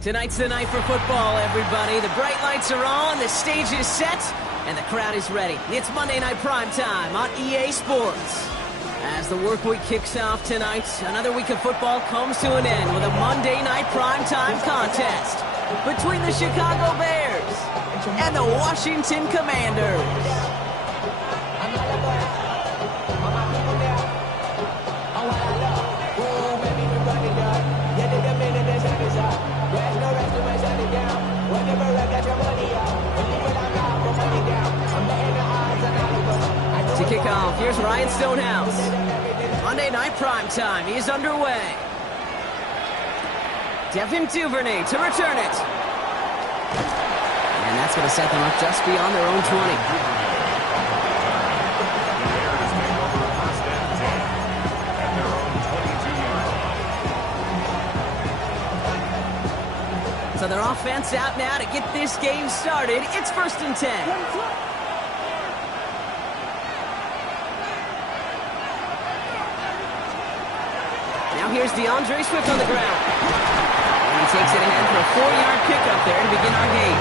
Tonight's the night for football, everybody. The bright lights are on, the stage is set, and the crowd is ready. It's Monday Night Primetime on EA Sports. As the work week kicks off tonight, another week of football comes to an end with a Monday Night Primetime contest between the Chicago Bears and the Washington Commanders. To kick off, here's Ryan Stonehouse. Monday Night Primetime is underway. Devin Duvernay to return it. And that's going to set them up just beyond their own 20. So their offense out now to get this game started. It's 1st and 10. Now here's DeAndre Swift on the ground. And he takes it ahead for a 4-yard pickup there to begin our game.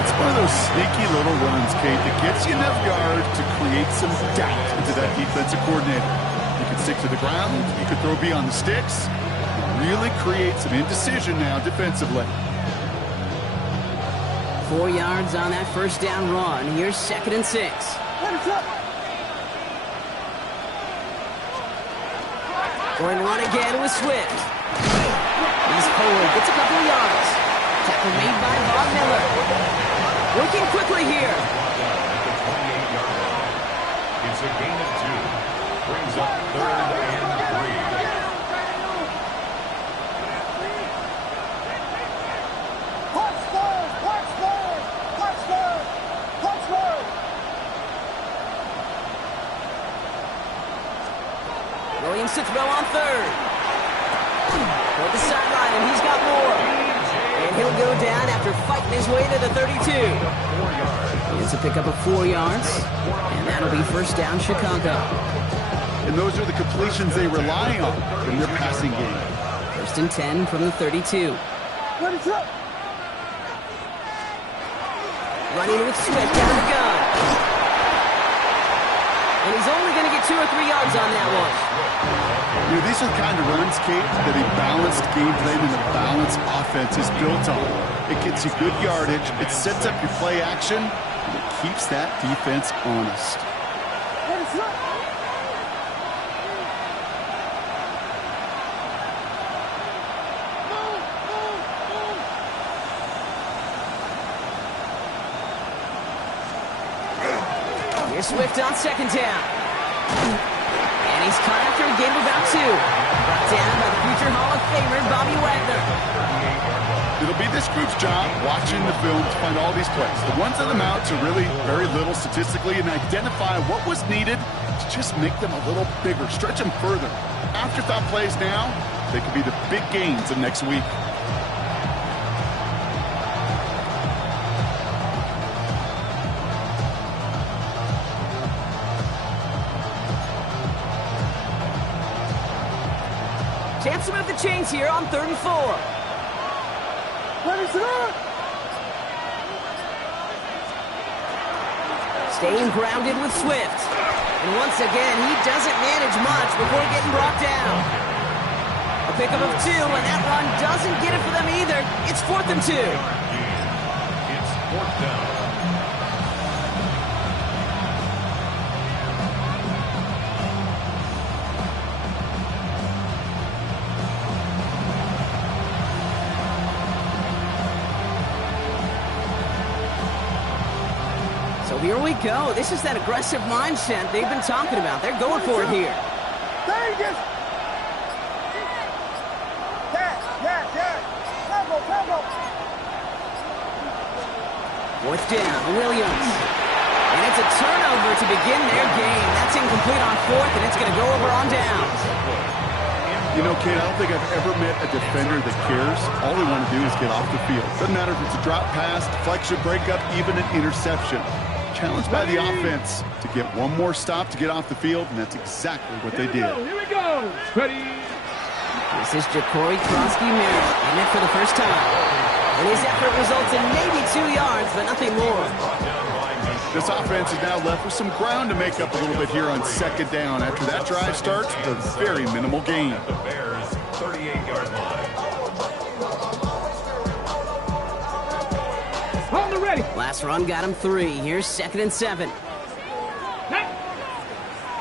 It's one of those sneaky little runs, Kate, that gets you enough yards to create some doubt into that defensive coordinator. You can stick to the ground. You could throw beyond the sticks. Really create some indecision now defensively. 4 yards on that first down run. Here's 2nd and 6. Going to run again with Swift. He's forward, gets a couple of yards. Tackle made by Von Miller. Working quickly here. It's a gain of 2. Brings up 3rd and 3. Williams to throw on 3rd. Toward the sideline, and he's got more. And he'll go down after fighting his way to the 32. It's a pickup of 4 yards, and that'll be 1st down Chicago. And those are the completions they rely on in their passing game. 1st and 10 from the 32. Running with Swift down the gun. And he's only going to get 2 or 3 yards on that one. You know, these are the kind of runs, Kate, that a balanced game plan and a balanced offense is built on. It gets you good yardage, it sets up your play action, and it keeps that defense honest. Here's Swift on 2nd down. And he's caught after a gain of about 2. Brought down by the future Hall of Famer, Bobby Wagner. It'll be this group's job watching the film to find all these plays. The ones that amount to really very little statistically and identify what was needed to just make them a little bigger, stretch them further. Afterthought plays now, they could be the big gains of next week. Chance to move the chains here on 3rd and 4. Staying grounded with Swift. And once again, he doesn't manage much before getting brought down. A pickup of 2, and that run doesn't get it for them either. It's 4th and 2. It's 4th down. Here we go. This is that aggressive mindset they've been talking about. They're going for it here. Fourth down, Williams. And it's a turnover to begin their game. That's incomplete on 4th, and it's going to go over on downs. You know, Kate, I don't think I've ever met a defender that cares. All they want to do is get off the field. Doesn't matter if it's a drop pass, deflection, breakup, even an interception. Challenged by the offense to get one more stop to get off the field, and that's exactly what they did. Here we go. Ready. This is Jacory Krosky-Merritt in it for the first time. And his effort results in maybe 2 yards, but nothing more. This offense is now left with some ground to make up a little bit here on second down. After that drive starts, a very minimal gain. The Bears, 38-yard line. On the ready. Last run got him 3. Here's 2nd and 7.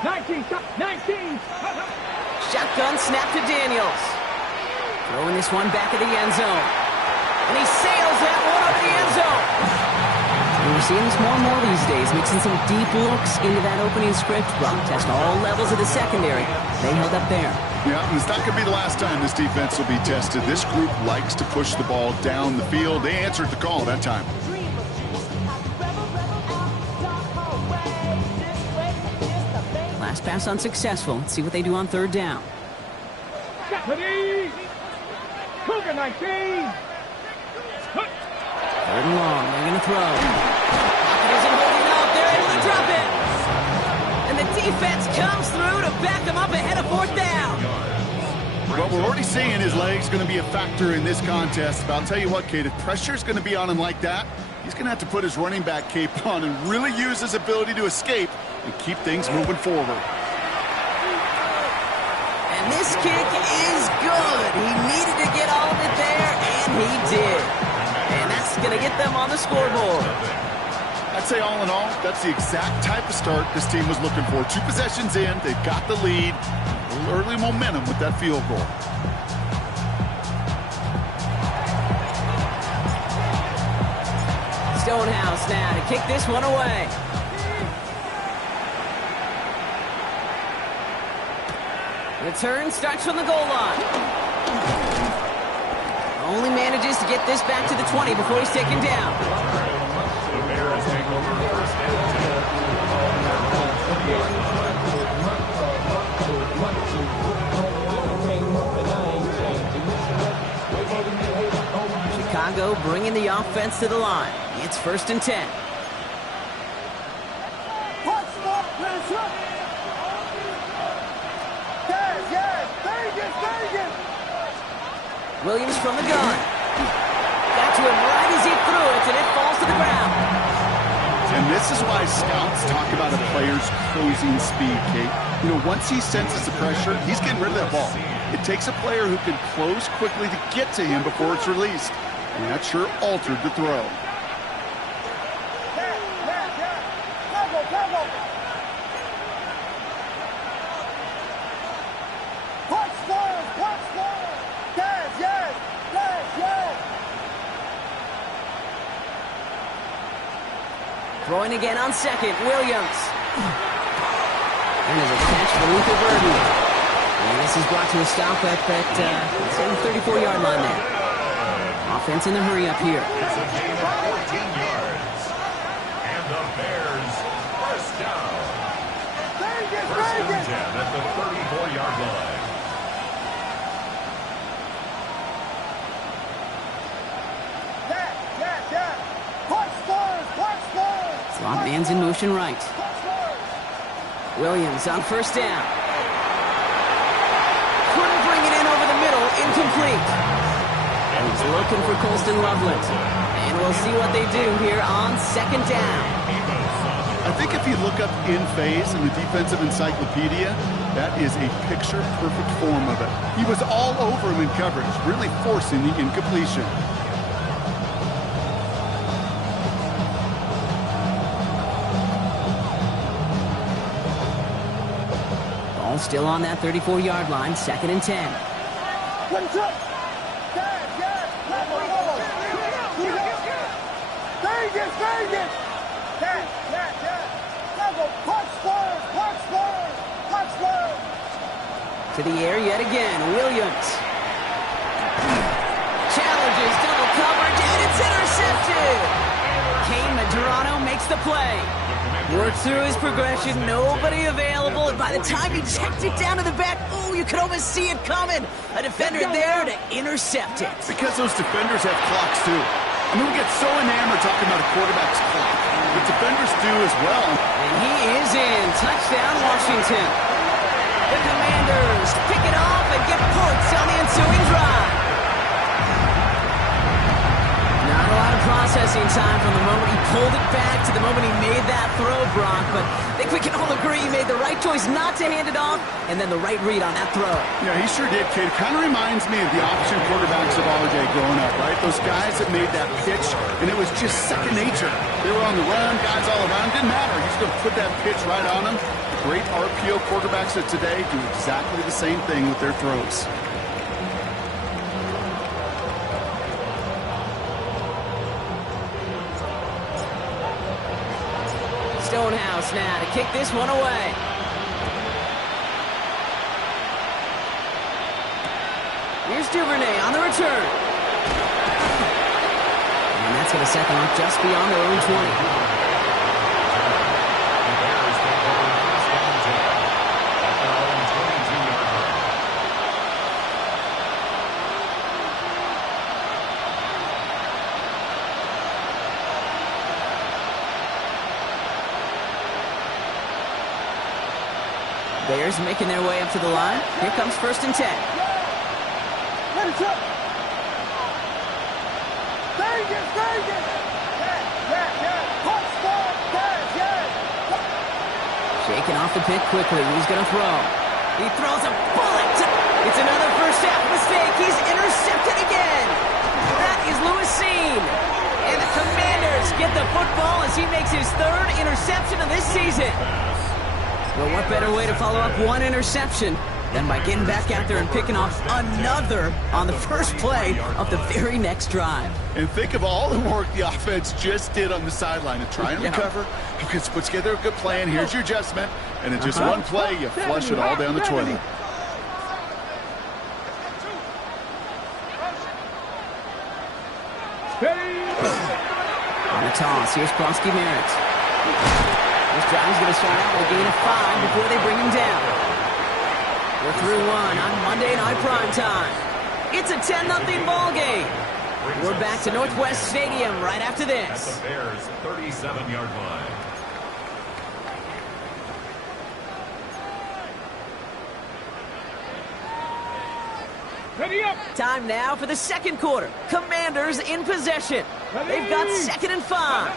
19. Shotgun snap to Daniels. Throwing this one back at the end zone. And he sails that one over the end zone. And we're seeing this more and more these days, mixing some deep looks into that opening script. Brock test all levels of the secondary. They held up there. Yeah, and it's not going to be the last time this defense will be tested. This group likes to push the ball down the field. They answered the call that time. Last pass unsuccessful. Let's see what they do on 3rd down. Ready. Cougar 19. 3rd and long. They're going to throw. Pocket isn't holding up. They're able to drop it. And the defense comes through to back them up ahead of 4th down. What we're already seeing his legs going to be a factor in this contest. But I'll tell you what, Kate, if pressure's going to be on him like that, he's going to have to put his running back cape on and really use his ability to escape and keep things moving forward. And this kick is good. He needed to get all of it there, and he did. And that's going to get them on the scoreboard. I'd say all in all, that's the exact type of start this team was looking for. 2 possessions in, they've got the lead. A little early momentum with that field goal. Stonehouse now to kick this one away. Return starts from the goal line. Only manages to get this back to the 20 before he's taken down. The Bears take over 1st and 10. Chicago bringing the offense to the line. It's 1st and 10. Williams from the gun. Got to him right as he threw it, and it falls to the ground. And this is why scouts talk about a player's closing speed, Kate. You know, once he senses the pressure, he's getting rid of that ball. It takes a player who can close quickly to get to him before it's released. And that sure altered the throw. Throwing again on 2nd, Williams. And there's a catch for Luther Burden. And this is brought to a stop at that 34-yard line there. Offense in the hurry up here. It's a gain of 14 yards. And the Bears, 1st down. 1st and 10 at the 34-yard line. Slot man's in motion right. Williams on 1st down. Couldn't bring it in over the middle. Incomplete. And he's looking for Colston Loveland. And we'll see what they do here on 2nd down. I think if you look up in phase in the defensive encyclopedia, that is a picture-perfect form of it. He was all over him in coverage, really forcing the incompletion. Ball still on that 34-yard line, 2nd and 10. To the air yet again, Williams. Challenges double coverage, and it's intercepted. Kane Medrano makes the play. Worked through his progression, nobody available, and by the time he checked it down to the back, oh, you could almost see it coming. A defender there to intercept it. Because those defenders have clocks, too. I mean, we get so enamored talking about a quarterback's clock, but defenders do as well. And he is in. Touchdown, Washington. The Commanders pick it off and get points on the ensuing drive. Not a lot of processing time from the moment he pulled it back to the moment he made that throw, Brock, but I think we can all agree he made the right choice not to hand it off and then the right read on that throw. Yeah, he sure did, kid. Kind of reminds me of the option quarterbacks of our day growing up, right? Those guys that made that pitch, and it was just second nature. They were on the run, guys all around. Didn't matter. He's going to put that pitch right on them. The great RPO quarterbacks of today do exactly the same thing with their throws. Stonehouse now to kick this one away. Here's Duvernay on the return. And that's going to set them up just beyond their own 20. Bears making their way up to the line. Here comes 1st and 10. Let it up. Vegas. Shaking off the pick quickly. He's going to throw. He throws a bullet. It's another first half mistake. He's intercepted again. That is Lewis Cine. And the Commanders get the football as he makes his 3rd interception of this season. Well, what better way to follow up one interception than by getting back out there and picking off another on the first play of the very next drive. And think of all the work the offense just did on the sideline to try and recover. Because put together a good plan. Here's your adjustment. And in just one play, you flush it all down the toilet. On the toss, here's Kronsky Merritt. This drive is going to start out with a gain of 5 before they bring him down. We're through one on Monday Night Primetime. It's a 10-0 ball game. We're back to Northwest Stadium right after this. At the Bears' 37-yard line. Ready up. Time now for the second quarter. Commanders in possession. They've got 2nd and 5.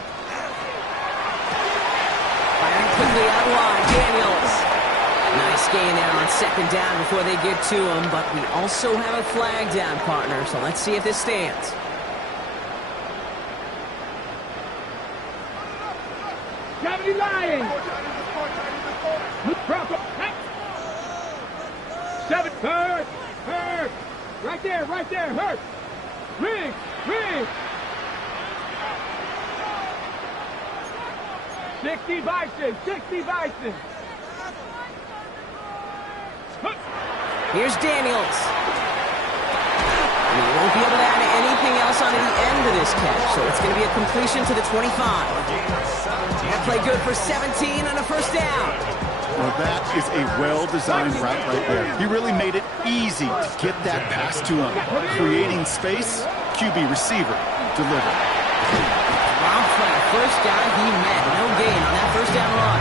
Firing quickly out wide, Daniels. Nice gain there on 2nd down before they get to him, but we also have a flag down, partner, so let's see if this stands. Gravity lying. Bronco. 7. Hurt. Right there. Hurt. Ring. 60 Bison. Here's Daniels. And he won't be able to add anything else onto the end of this catch, so it's going to be a completion to the 25. That play good for 17 on a first down. Well, that is a well-designed route right there. He really made it easy to get that pass to him. Creating space, QB receiver, deliver. First guy he met. No gain on that first down run.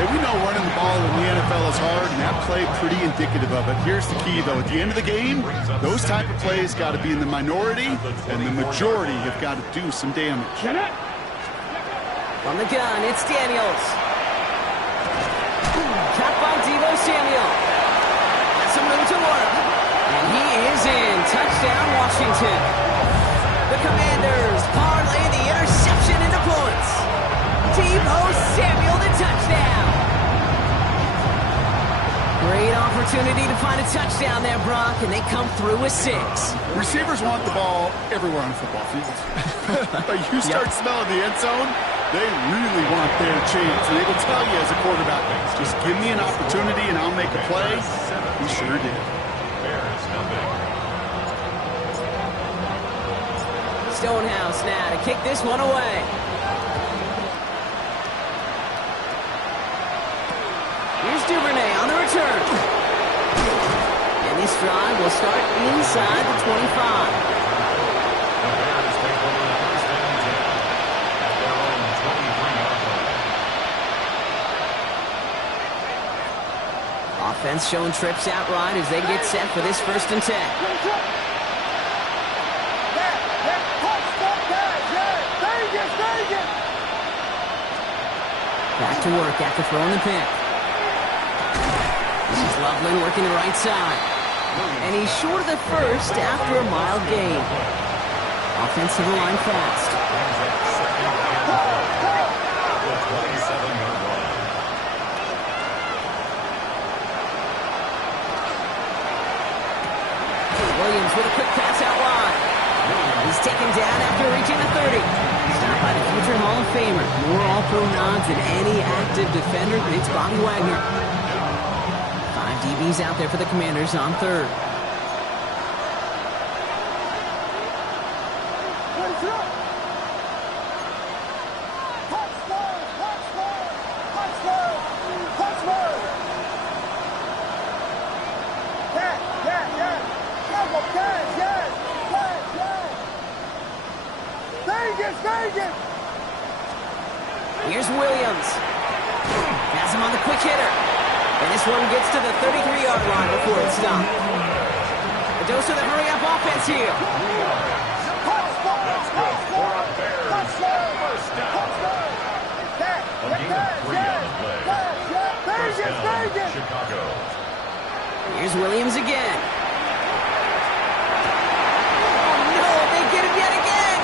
Hey, we know running the ball in the NFL is hard, and that play pretty indicative of it. Here's the key, though. At the end of the game, those type of plays got to be in the minority, and the majority have got to do some damage. On the gun, it's Daniels. Cut by Deebo Samuel. Has some room to work. And he is in. Touchdown, Washington. The Commanders parlay the interception into points. Deebo Samuel, the touchdown. Great opportunity to find a touchdown there, Brock, and they come through with 6. Receivers want the ball everywhere on a football field. But you start smelling the end zone, they really want their chance. And they will tell you as a quarterback, just give me an opportunity and I'll make a play. He sure did. Bears nothing. Stonehouse now to kick this one away. Duvernay on the return. And this drive will start inside the 25. The Bears take over the first and 10 at their own 23-yard line. Offense showing trips out right as they get set for this 1st and 10. Back to work after throwing the pick. This is Loveland working the right side. And he's short of the first after a mild gain. Offensive line fast. The 27-yard line. Williams with a quick pass out wide. He's taken down after reaching the 30. Stopped by the future Hall of Famer. More all-pro nods than any active defender. It's Bobby Wagner. 5 DBs out there for the Commanders on 3rd. Here's Williams. Has him on the quick hitter. And this one gets to the 33-yard line before it's stopped. A dose of the hurry-up offense here. That's good for our Bears. First down. A gain of 3 on the play. First down, Chicago. Here's Williams again. Oh, no, they get him yet again.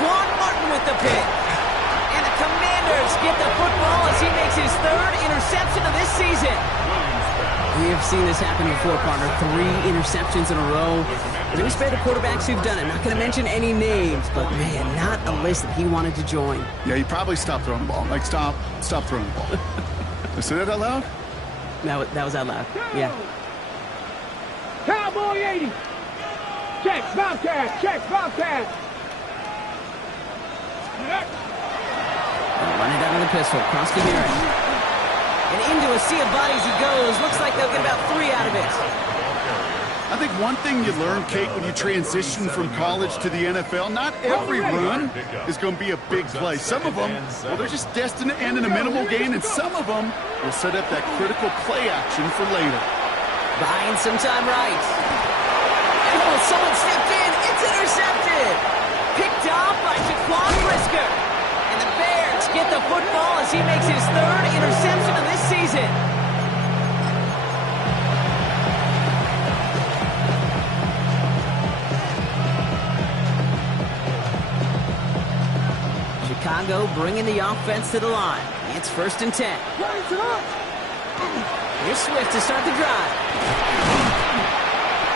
Quan Martin with the pick. And the Commanders get the football as he makes his 3rd interception of this season. We have seen this happen before, partner. 3 interceptions in a row. Let me spare the quarterbacks who've done it. Not going to mention any names, but man, not a list that he wanted to join. Yeah, he probably stopped throwing the ball. Like, stop throwing the ball. Did I say that out loud? That was out loud. Yeah. Cowboy 80. Check, Bobcat. Check, Bobcat. Run it out with a pistol. Cross to Garrett. And into a sea of bodies he goes. Looks like they'll get about 3 out of it. I think one thing you learn, Kate, when you transition from college to the NFL, not every run is going to be a big play. Some of them, well, they're just destined to end in a minimal gain, and some of them will set up that critical play action for later. Buying some time right. Oh, someone stepped in. It's intercepted. Picked off by Jaquan Brisker. And the Bears get the football as he makes his 3rd interception of this season. Chicago bringing the offense to the line. It's 1st and 10. Here's Swift to start the drive.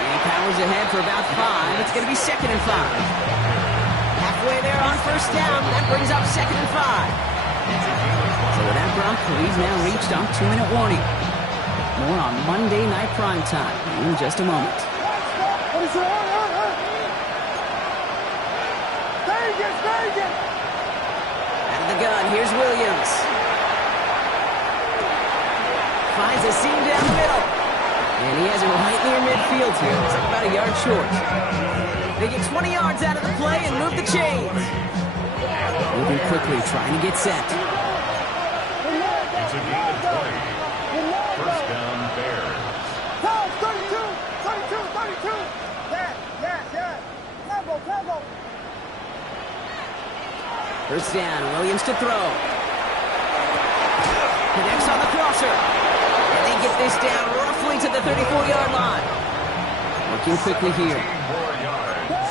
And he powers ahead for about 5. It's going to be 2nd and 5. Halfway there on 1st down. That brings up 2nd and 5. So with that, Brock, we've now reached our 2-minute warning. More on Monday Night Primetime in just a moment. Out of the gun, here's Williams. Finds a seam down the middle. And he has it right near midfield here. Looks like about a yard short. They get 20 yards out of the play and move the chains. Moving quickly, trying to get set. It's a gain of 20. First down, Bears. 32. Yeah. Tempo. First down, Williams to throw. Connects on the crosser. And they get this down roughly to the 34-yard line. Working quickly here. 4 yards.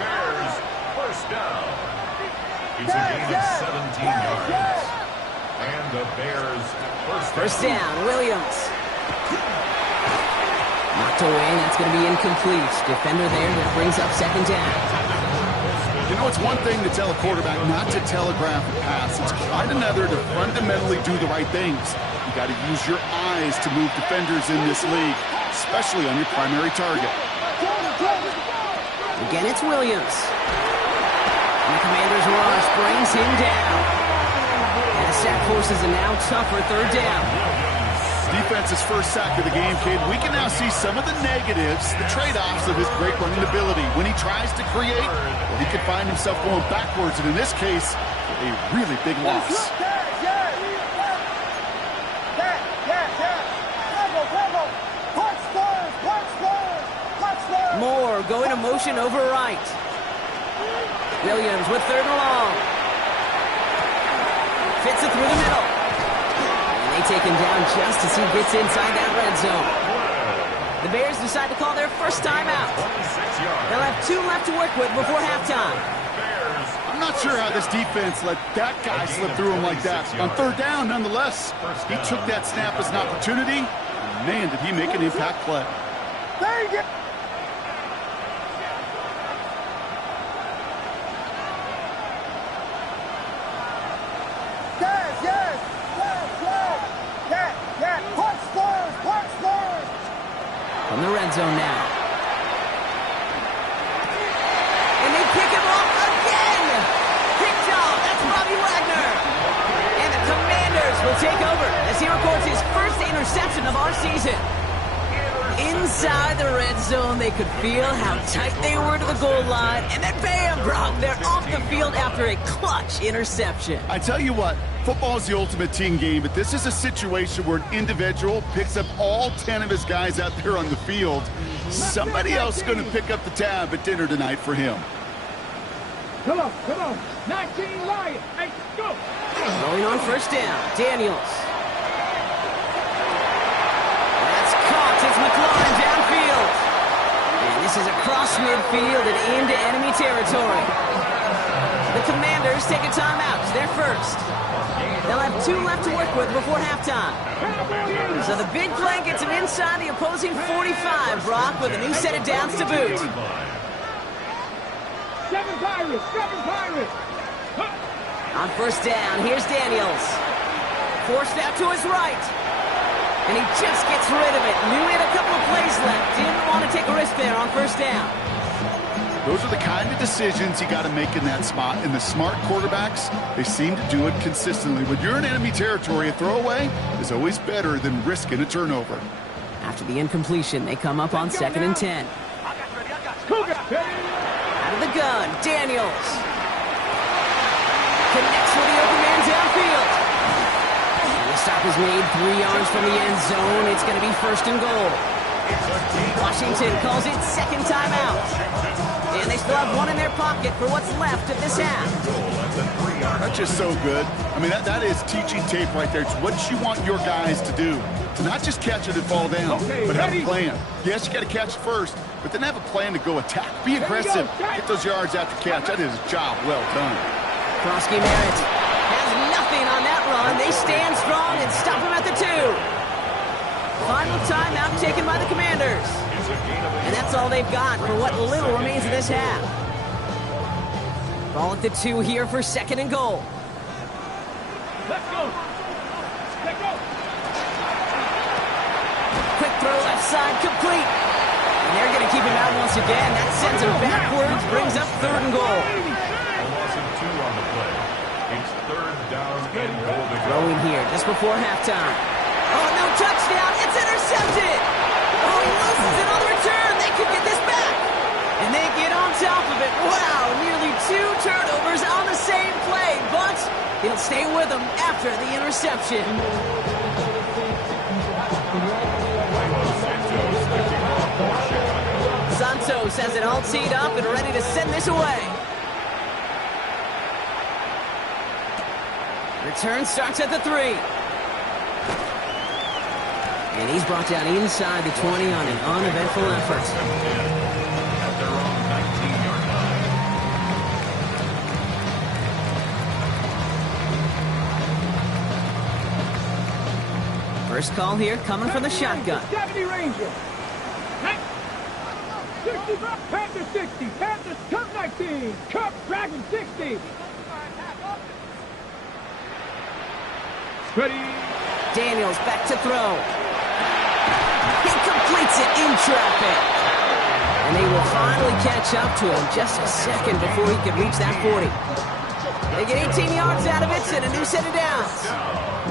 Bears, first down. It's a gain of 17 yards. And the Bears, First down, Williams. Knocked away, that's going to be incomplete. Defender there that brings up 2nd down. You know, it's one thing to tell a quarterback not to telegraph a pass. It's quite another to fundamentally do the right things. You got to use your eyes to move defenders in this league, especially on your primary target. Again, it's Williams. And the Commanders' rush brings him down. Has sack forces a now tougher third down. Defense's first sack of the game, kid. We can now see some of the negatives, the trade-offs of his great running ability. When he tries to create, well, he can find himself going backwards, and in this case, a really big loss. Moore going to motion over right. Williams with third and long. Fits it through the middle. And they take him down just as he gets inside that red zone. The Bears decide to call their first time out. They'll have 2 left to work with before halftime. I'm not sure how this defense let that guy slip through him like that. On third down, nonetheless, he took that snap as an opportunity. And man, did he make an impact play. From the red zone now. And they pick him off again! Picked off, that's Bobby Wagner! And the Commanders will take over as he records his first interception of our season. Inside the red zone, they could feel how tight they were to the goal line, and then bam, Brock, they're off the field after a clutch interception. I tell you what, football is the ultimate team game, but this is a situation where an individual picks up all 10 of his guys out there on the field. Somebody else is going to pick up the tab at dinner tonight for him. Come on. 19 Lions. Hey, go. Going on first down, Daniels. That's caught. It's McLaurin downfield. And this is across midfield and into enemy territory. The Commanders take a timeout. They're first. They'll have 2 left to work with before halftime. So the big play gets him inside the opposing 45, Brock, with a new set of downs to boot. 7 Pirates. On first down, here's Daniels. Forced out to his right. And he just gets rid of it. Knew he had a couple of plays left. Didn't want to take a risk there on first down. Those are the kind of decisions you got to make in that spot. And the smart quarterbacks, they seem to do it consistently. When you're in enemy territory, a throwaway is always better than risking a turnover. After the incompletion, they come up on 2nd and 10. Out of the gun, Daniels. Connects with the open man downfield. And the stop is made 3 yards from the end zone. It's going to be first and goal. Washington calls it second timeout. And they still have 1 in their pocket for what's left of this half. That's just so good. I mean, that is teaching tape right there. It's what you want your guys to do. To not just catch it and fall down, but have a plan. Yes, you got to catch it first, but then have a plan to go attack. Be aggressive. Get those yards after catch. That is a job well done. Krosky Merritt has nothing on that run. They stand strong and stop him at the 2. Final timeout taken by the Commanders. And that's all they've got for what little remains of this half. Ball at the 2 here for second and goal. Let's go. Quick throw left side, complete. And they're going to keep him out once again. That sends him backwards, brings up third and goal. Loss of 2 on the play. It's third down and goal to go. Throwing here just before halftime. Oh, no touchdown. It's intercepted. Oh, he loses it on the return. They could get this back. And they get on top of it. Wow, nearly 2 turnovers on the same play. But he'll stay with them after the interception. Santos has it all teed up and ready to send this away. Return starts at the 3. And he's brought down inside the 20 on an uneventful effort. At their own 19-yard line. First call here coming from the shotgun. 70 Rangers. 65, Panthers 60, Panthers Cup 19, Cup Dragon 60. Ready. Daniels back to throw. He completes it in traffic. And they will finally catch up to him just a second before he can reach that 40. They get 18 yards out of it and a new set of downs.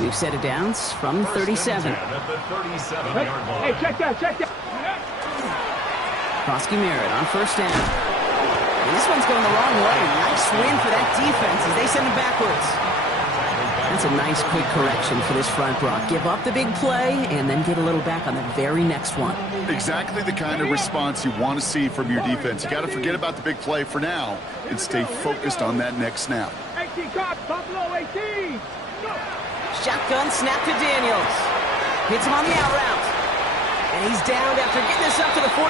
New set of downs from 37. Hey, check that. Krosky Merritt on first down. And this one's going the wrong way. Nice win for that defense as they send it backwards. That's a nice quick correction for this front, Brock. Give up the big play and then get a little back on the very next one. Exactly the kind of response you want to see from your defense. You got to forget about the big play for now and stay focused on that next snap. 18 Cox, Buffalo 18. Shotgun snap to Daniels. Hits him on the out route. And he's downed after getting this up to the 41.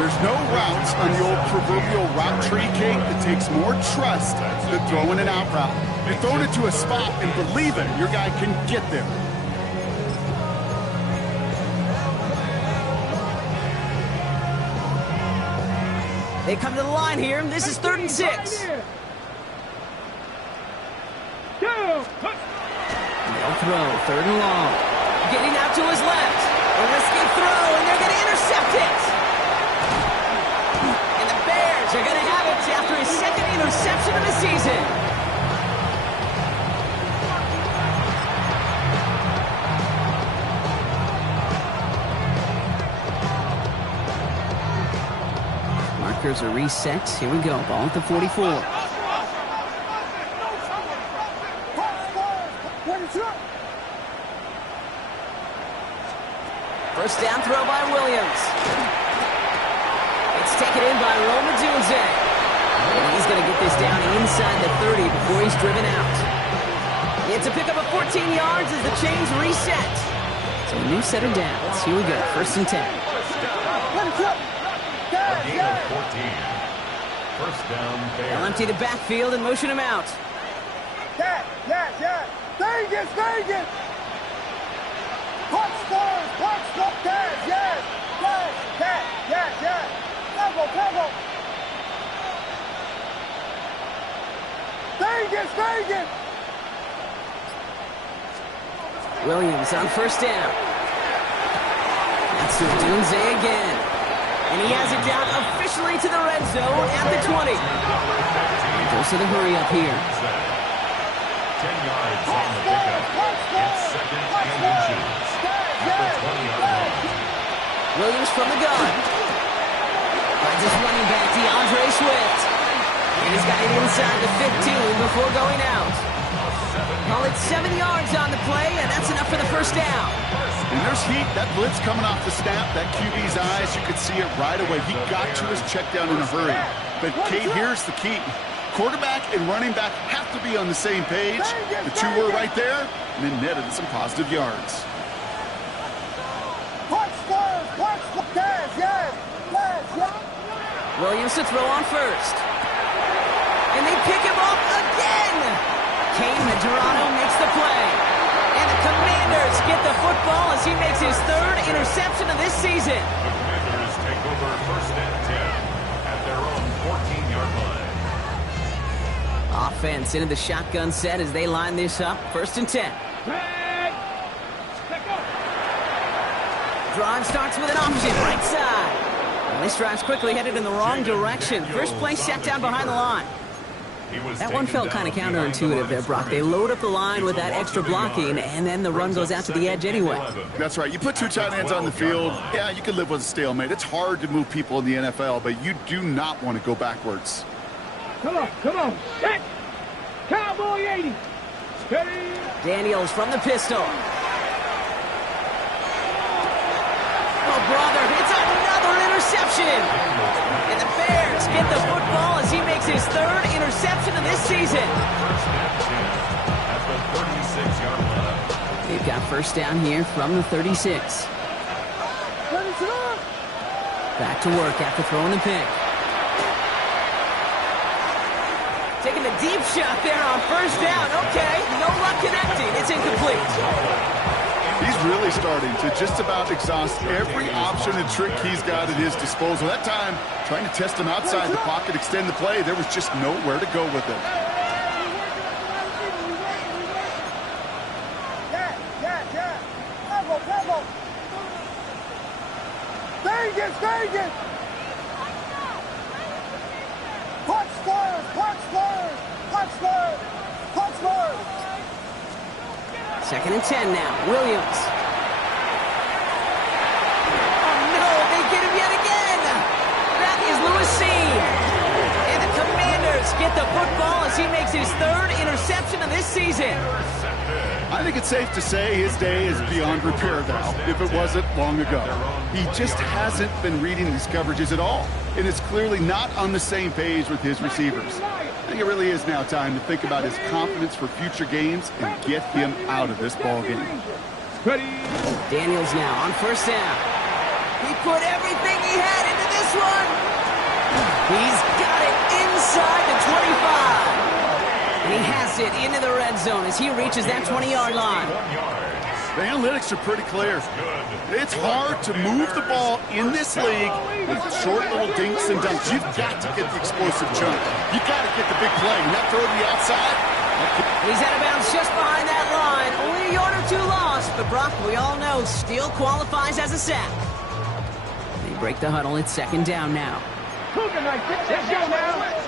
There's no routes on the old proverbial route tree cake that takes more trust than throwing an out route. You're throwing it to a spot and believing your guy can get there. They come to the line here. This is 3rd and 6. They'll throw 3rd and long. Getting out to his left. A risky throw, and they're going to intercept it. And the Bears are going to have it after his 2nd interception of the season. Markers are reset. Here we go. Ball at the 44. First down throw by Williams. It's taken in by Rome Odunze. And he's going to get this down inside the 30 before he's driven out. It's a pickup of 14 yards as the chains reset. So a new set of downs. Here we go. 1st and 10. A gain of 14. First down, Bears. They'll empty the backfield and motion him out. Yes. Vegas. Punch scores, yes. Combo. Vegas. Williams on first down. That's to Odunze again. And he has it down officially to the red zone at the 20. Goes to the hurry up here. 10 yards on the pickup. It's 2nd and inches. At the 20-yard line. Williams from the gun. Finds his running back, DeAndre Swift. And he's got it inside the 15 before going out. Call it 7 yards on the play, and that's enough for the first down. And there's heat. That blitz coming off the snap, that QB's eyes, you could see it right away. He got to his check down in a hurry. But, Kate, here's the key. Quarterback and running back have to be on the same page. The two were right there, and then netted some positive yards. Williams to throw on first. And they pick him up again. Kane Medrano makes the play. And the Commanders get the football as he makes his 3rd interception of this season. The Commanders take over 1st and 10 at their own 14-yard line. Offense into the shotgun set as they line this up. 1st and 10. Drive starts with an option, right side. And this drive's quickly headed in the wrong direction. First play set down behind the line. That one felt kind of counterintuitive there, Brock. They load up the line with that extra blocking, and then the run goes out to the edge anyway. That's right. You put 2 tight ends on the field, yeah, you can live with a stalemate. It's hard to move people in the NFL, but you do not want to go backwards. Come on. Set. Cowboy 80. Steady. Daniels from the pistol. Oh, brother, it's another interception. And the Bears get the football as he makes his 3rd interception of this season. First and 10 at the 36-yard line. They've got first down here from the 36. Back to work after throwing the pick. Taking the deep shot there on first down. Okay, no luck connecting. It's incomplete. He's really starting to just about exhaust every option and trick he's got at his disposal. That time, trying to test him outside the pocket, extend the play, there was just nowhere to go with it. Vegas! Punch scores! Punch guard. 2nd and 10 now. Williams. Oh, no, they get him yet again. That is Lewis Cine. And the Commanders get the football as he makes his 3rd interception of this season. I think it's safe to say his day is beyond repair now, if it wasn't long ago. He just hasn't been reading these coverages at all, and it's clearly not on the same page with his receivers. I think it really is now time to think about his confidence for future games and get him out of this ball game. Daniels now on 1st down. He put everything he had into this one. He's got it inside the 25. And he has it into the red zone as he reaches that 20-yard line. The analytics are pretty clear. It's hard to move the ball in this league with short little dinks and dunks. You've got to get the explosive jump. You've got to get the big play. And that throw to the outside. He's out of bounds just behind that line. Only a yard or 2 lost, but Brock, we all know, still qualifies as a sack. They break the huddle. It's 2nd down now. Let's go now.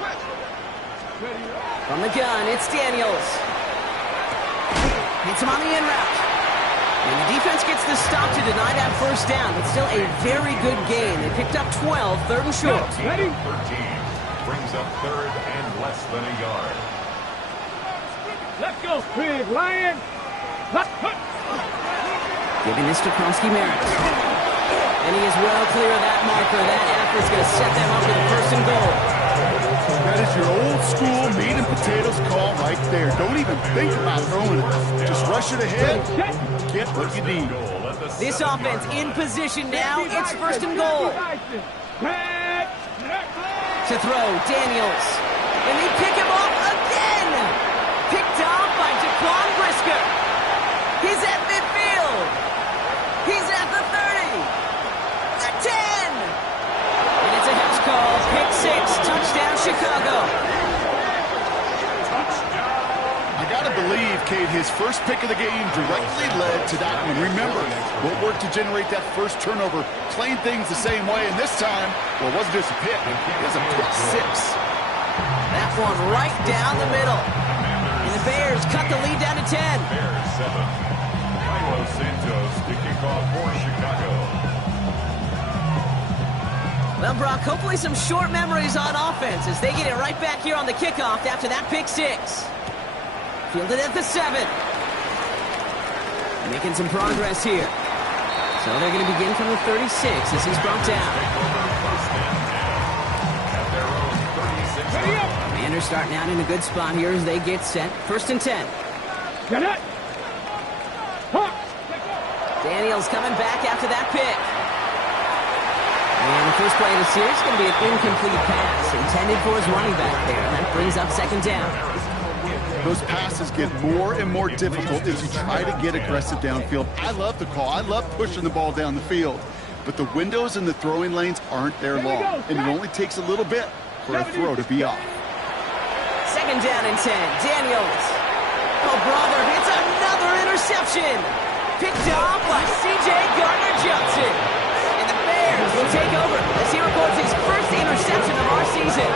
From the gun, it's Daniels. Hits him on the in route. And the defense gets the stop to deny that 1st down, but still a very good game. They picked up 12, 3rd and short. 13 brings up 3rd and less than a yard. Let's go, Big Lion. Giving this to Kronsky-Merritt. And he is well clear of that marker. That effort's going to set them up with 1st and goal. That is your old school meat and potatoes call right there. Don't even think about throwing it. Just rush it ahead. Get what you need. This offense in position now. It's 1st and goal. To throw, Daniels. And they pick him off again. Picked off by Jaquan Brisker. He's at midfield. He's at the 30. The 10. And it's a house call. Pick 6. Touchdown, Chicago. I got to believe, Kate, his first pick of the game directly led to that one. Remember, what worked to generate that first turnover, playing things the same way, and this time, well, it wasn't just a pick. It was a pick 6. That one right down the middle. And the Bears cut the lead down to 10. Bears 7. Milo Santos to kick off for Chicago. Well, Brock, hopefully some short memories on offense as they get it right back here on the kickoff after that pick 6. Fielded at the 7. Making some progress here. So they're going to begin from the 36 as he's brought down. Commanders starting out in a good spot here as they get set. 1st and 10. Daniels coming back after that pick. And the first play of the series is going to be an incomplete pass intended for his running back there. And that brings up 2nd down. Those passes get more and more difficult as you try to get aggressive downfield. I love the call. I love pushing the ball down the field. But the windows in the throwing lanes aren't there long. And it only takes a little bit for a throw to be off. 2nd down and 10. Daniels. Oh, brother, it's another interception. Picked off by C.J. Gardner-Johnson. And the Bears will take over as he records his first interception of our season.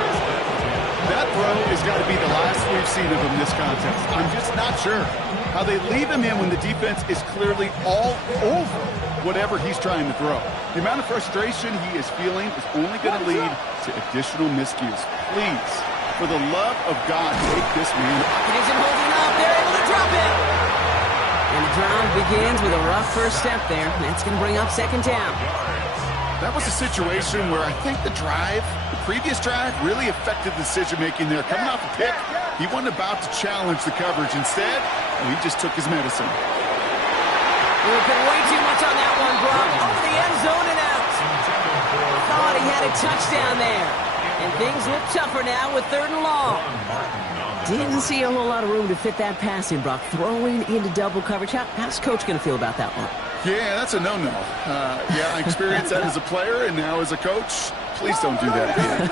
That throw has got to be the last we've seen of him this contest. I'm just not sure how they leave him in when the defense is clearly all over whatever he's trying to throw. The amount of frustration he is feeling is only going to lead to additional miscues. Please, for the love of God, take this man. It isn't holding up. They're able to drop it. And the drive begins with a rough first step there. That's going to bring up 2nd down. That was a situation where I think the previous drive, really affected the decision-making there. Coming off a pick, he wasn't about to challenge the coverage. Instead, he just took his medicine. We've been way too much on that one, Brock. Over the end zone and out. Thought he had a touchdown there. And things look tougher now with 3rd and long. Didn't see a whole lot of room to fit that pass in, Brock. Throwing into double coverage. How's Coach going to feel about that one? Yeah, that's a no-no. Yeah, I experienced that as a player and now as a coach. Please don't do that again.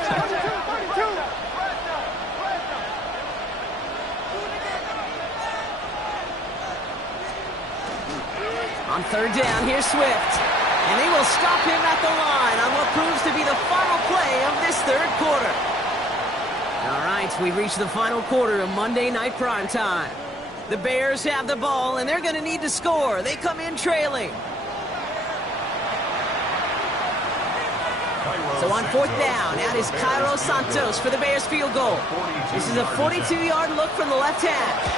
On 3rd down, here's Swift. And they will stop him at the line on what proves to be the final play of this 3rd quarter. All right, we've reached the final quarter of Monday Night Primetime. The Bears have the ball, and they're going to need to score. They come in trailing. So on fourth down, out is Cairo Santos for the Bears field goal. This is a 42-yard look from the left hash.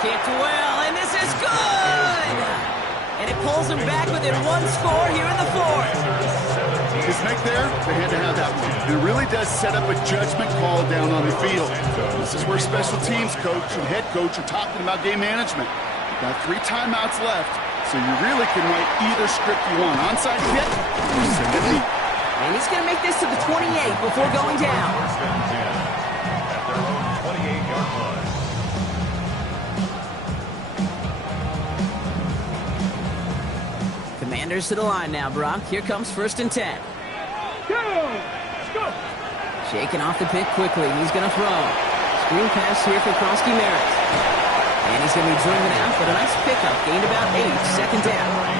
Kicked well, and this is good! And it pulls them back within one score here in the fourth. His make there, they had to have that one. It really does set up a judgment call down on the field. This is where special teams coach and head coach are talking about game management. You've got 3 timeouts left, so you really can write either script you want. Onside hit, or send it deep. And he's going to make this to the 28 before going down. First and 10 at their own 28-yard line. Commanders to the line now, Brock. Here comes first and 10. Go! Let's go! Shaking off the pick quickly. He's going to throw. Screen pass here for Krosky Merritt. And he's going to be driven out, but a nice pickup. Gained about 8. Second down.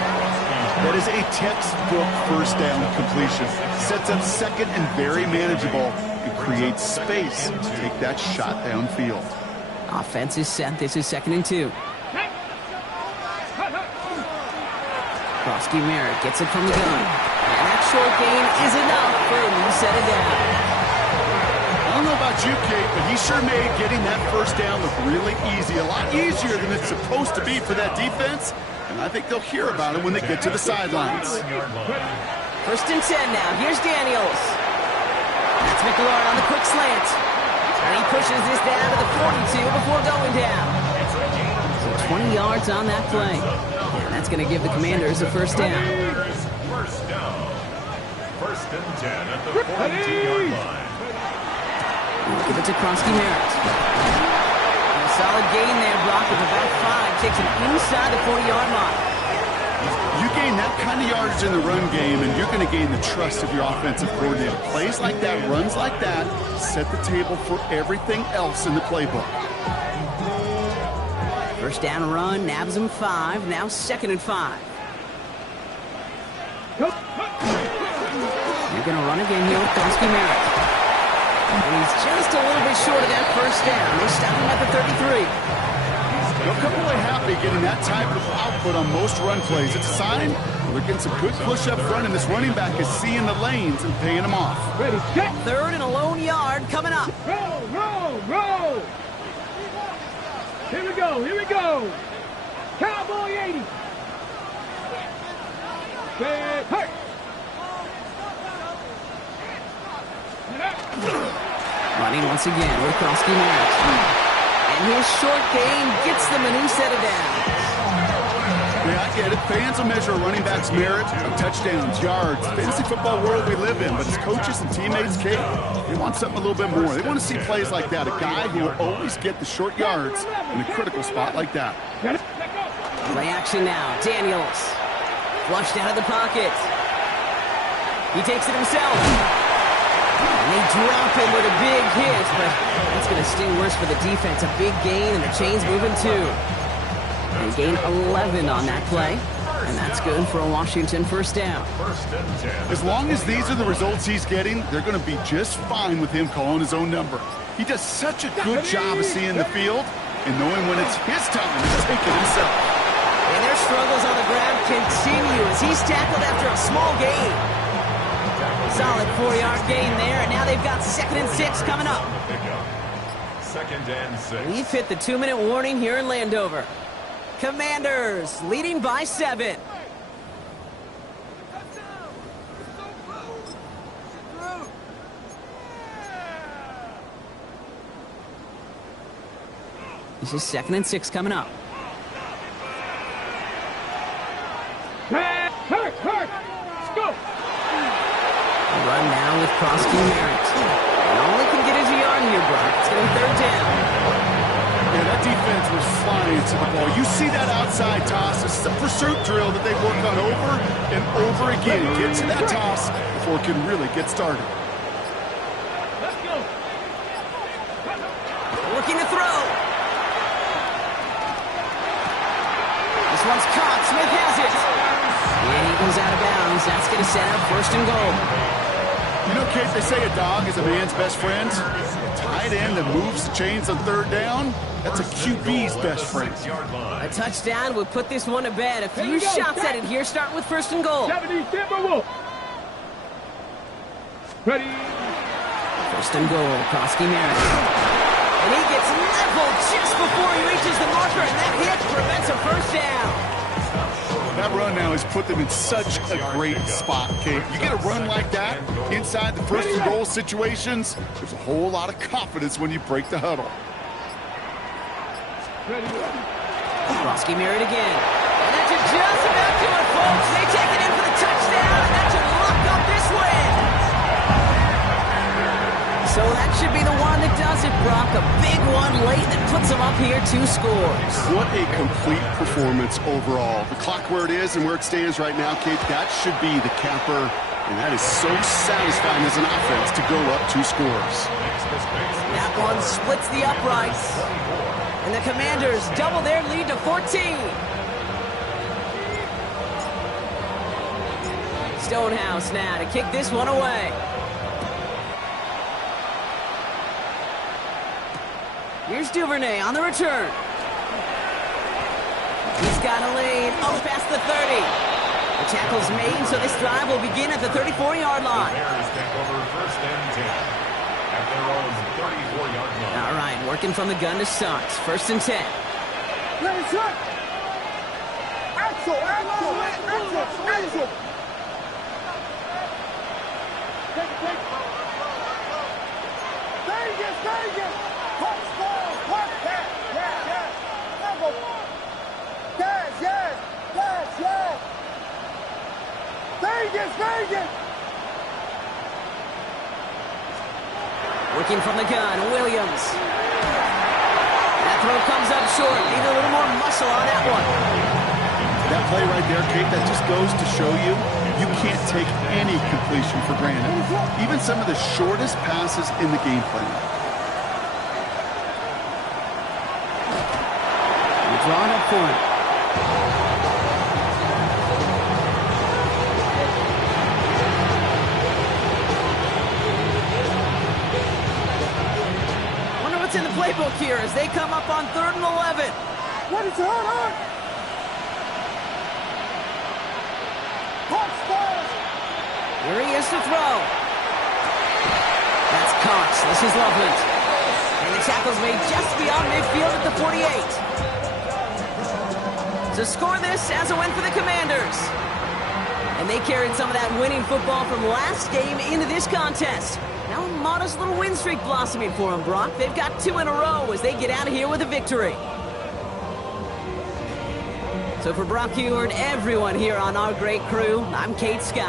That is a textbook first down completion. Sets up second and very manageable. It creates space to take that shot downfield. Offense is set. This is second and 2. Krosky Merritt gets it from the gun. And that short gain is enough for a new set of down. I don't know about you, Kate, but he sure made getting that first down look really easy. A lot easier than it's supposed to be for that defense. And I think they'll hear about it when they get to the sidelines. First and 10 now. Here's Daniels. That's McLaurin on the quick slant. And he pushes this down to the 42 before going down. So 20 yards on that play. And that's going to give the Commanders a first down. First down. First and 10 at the 42-yard line. Give it to Krosky Merritt. A solid gain there, Brock, with the back 5. Takes him inside the 40-yard line. You gain that kind of yardage in the run game, and you're going to gain the trust of your offensive coordinator. Plays like that, runs like that, set the table for everything else in the playbook. First down run, nabs him 5. Now second and 5. You're going to run again here with Krosky Merritt. And he's just a little bit short of that first down. They stop him at the 33. They'll come away happy getting that type of output on most run plays. It's a sign they're getting some good push up front, and this running back is seeing the lanes and paying them off. Ready, set! Third and a lone yard coming up. Roll, roll, roll! Here we go, here we go! Cowboy 80! Big hurt! Running once again with Krosky Merritt. And his short gain gets them a new set of downs. Yeah, I get it. Fans will measure a running back's merit, touchdowns, yards, fantasy football world we live in. But as coaches and teammates, Kate, they want something a little bit more. They want to see plays like that. A guy who will always get the short yards in a critical spot like that. Play action now. Daniels. Flushed out of the pocket. He takes it himself. And they drop him with a big hit, but that's going to sting worse for the defense. A big gain, and the chain's moving too. They gain 11 on that play, and that's good for a Washington first down. First and 10. As long as these are the results he's getting, they're going to be just fine with him calling his own number. He does such a good job of seeing the field and knowing when it's his time to take it himself. And their struggles on the ground continue as he's tackled after a small gain. Solid 4-yard gain there, and now they've got second and 6 coming up. Second and 6. We've hit the 2-minute warning here in Landover. Commanders leading by 7. This is second and 6 coming up. Hurt! Let's go! Run now with Krosky Merritt. And all he can get is a yard here, Brock. It's going to be third down. Yeah, that defense was flying to the ball. You see that outside toss. It's a pursuit drill that they work on over and over again. Get to that toss before it can really get started. Let's go! Looking to throw. This one's caught. Smith has it. And he goes out of bounds. That's going to set up first and goal. You know, Kate, they say a dog is a man's best friend. A tight end that moves the chains on third down, that's a QB's best friend. A touchdown would put this one to bed. A few shots at it here, starting with 1st and goal. 70 Timberwolves. Ready. 1st and goal, Krosky Merritt. And he gets leveled just before he reaches the marker, and that hit prevents a 1st down. That run now has put them in such a great spot, Kate. You get a run like that inside the 1st and goal situations, there's a whole lot of confidence when you break the huddle. Krosky Merritt again. And that should just about do it, folks. They take it in for the touchdown, and that should lock up this win. So that should be the one that does it, Brock. A big one late that puts them up here 2 scores. What a complete performance overall. The clock where it is and where it stands right now, Kate, that should be the capper. And that is so satisfying as an offense to go up 2 scores. That one splits the uprights. And the Commanders double their lead to 14. Stonehouse now to kick this one away. Here's Duvernay on the return. He's got a lane up past the 30. The tackle's made, so this drive will begin at the 34-yard line. Bears take over 1st and 10 at their own 34-yard line. All right, working from the gun to start. 1st and 10. Let it shut. Axel, Axel, Axel, Axel. Vegas, Vegas. Touchdown, what? Yes, yes, yes. Yes, yes, yes, yes. Vegas, Vegas. Working from the gun, Williams. That throw comes up short. Need a little more muscle on that one. That play right there, Kate, that just goes to show you, you can't take any completion for granted. Even some of the shortest passes in the game plan. Drawn up for it. Wonder what's in the playbook here as they come up on 3rd and 11. What is on? Touchdown. Here he is to throw. That's Cox. This is Loveland. And the tackle's made just beyond midfield at the 48. To score this as a win for the Commanders. And they carried some of that winning football from last game into this contest. Now a modest little win streak blossoming for them, Brock. They've got 2 in a row as they get out of here with a victory. So for Brock Huard, everyone here on our great crew, I'm Kate Scott.